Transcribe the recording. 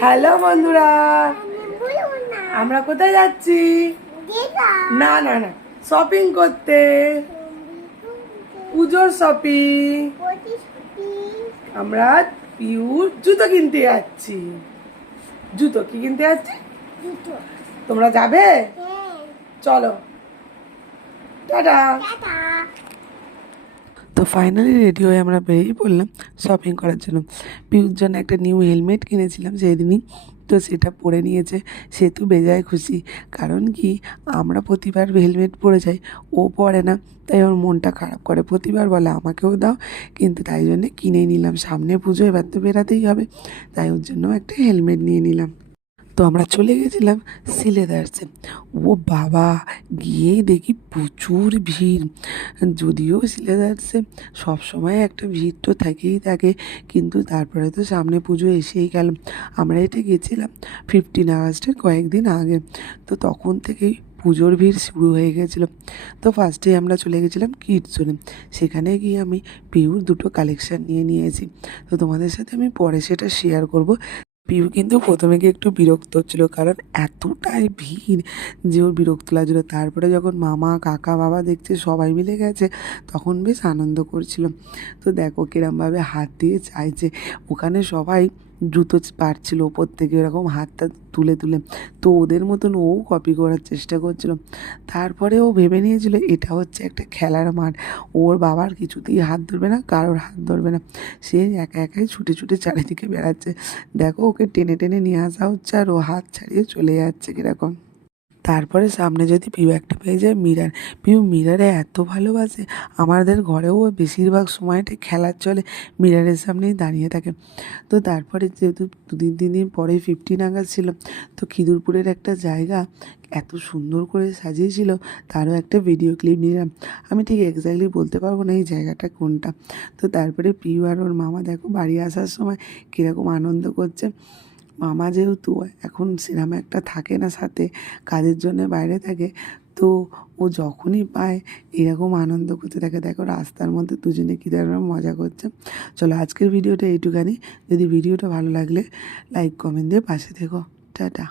Hello বন্ধুরা, আমরা কোথায় যাচ্ছি? না না না, শপিং করতে, পুজোর শপিং। আমরা পিউর জুতো কিনতে যাচ্ছি। জুতো কি কিনতে যাচ্ছি? তোমরা যাবে? চলো, টাটা। তো ফাইনালি রেডি হয়ে আমরা বেরিয়ে পড়লাম শপিং করার জন্য। পিউর জন্য একটা নিউ হেলমেট কিনেছিলাম সেই দিনই, তো সেটা পরে নিয়েছে। সে তো বেজায় খুশি, কারণ কি আমরা প্রতিবার হেলমেট পরে যাই, ও পরে না, তাই ওর মনটা খারাপ করে। প্রতিবার বলে আমাকেও দাও, কিন্তু তাই জন্যে কিনে নিলাম। সামনে পুজো, এবার তো বেরাতেই হবে, তাই ওর জন্য একটা হেলমেট নিয়ে নিলাম। তো আমরা চলে গেছিলাম সিলেদার্সে। ও বাবা, গিয়েই দেখি প্রচুর ভিড়। যদিও সিলেদার্সে সবসময় একটা ভিড় তো থেকেই থাকে, কিন্তু তারপরে তো সামনে পুজো এসেই গেল। আমরা এটা গেছিলাম 15 আগস্টের কয়েকদিন আগে, তো তখন থেকেই পুজোর ভিড় শুরু হয়ে গেছিলো। তো ফার্স্টে আমরা চলে গেছিলাম কিডস জোনে। সেখানে গিয়ে আমি পিউর দুটো কালেকশান নিয়েছি। তো তোমাদের সাথে আমি পরে সেটা শেয়ার করব। পিউ কিন্তু প্রথমে গিয়ে একটু বিরক্ত হচ্ছিলো, কারণ এতটাই ভিড় যে ওর বিরক্ত লাগছিলো। তারপরে যখন মামা, কাকা, বাবা দেখছে সবাই মিলে গেছে, তখন বেশ আনন্দ করছিল। তো দেখো কিরমভাবে হাত দিয়ে চাইছে, ওখানে সবাই জুতো পারছিল ওপর থেকে এরকম হাতটা তুলে তুলে, তো ওদের মতন ও কপি করার চেষ্টা করছিল। তারপরে ও ভেবে নিয়েছিল এটা হচ্ছে একটা খেলার মাঠ, ওর বাবার কিছুতেই হাত ধরবে না, কারোর হাত ধরবে না। সে একা একাই ছুটে ছুটে চারিদিকে বেড়াচ্ছে। দেখো ওকে টেনে টেনে নিয়ে আসা হচ্ছে, আর ও হাত ছাড়িয়ে চলে যাচ্ছে কীরকম। তারপরে সামনে যদি পিউ একটা পেয়ে যায় মিরার, পিউ মিরারে এত ভালোবাসে, আমাদের ঘরেও ও বেশিরভাগ সময়টা খেলার চলে মিরারের সামনেই দাঁড়িয়ে থাকে। তো তারপরে যেহেতু তিন দিন পরে 15 আগস্ট ছিল, তো খিদুরপুরের একটা জায়গা এত সুন্দর করে সাজিয়েছিল, তারও একটা ভিডিও ক্লিপ নিলাম। আমি ঠিক এক্স্যাক্টলি বলতে পারবো না এই জায়গাটা কোনটা। তো তারপরে পিউ আর ওর মামা দেখো বাড়ি আসার সময় কীরকম আনন্দ করছে। মামা যেহেতু এখন সেরকম একটা থাকে না সাথে, কাজের জন্য বাইরে থাকে, তো ও যখনই পায় এরকম আনন্দ করতে থাকে। দেখো রাস্তার মধ্যে দুজনে কী ধরনের মজা করছে। চলো আজকের ভিডিওটা এইটুখানি। যদি ভিডিওটা ভালো লাগলে লাইক কমেন্ট দিয়ে পাশে থেকো। টাটা।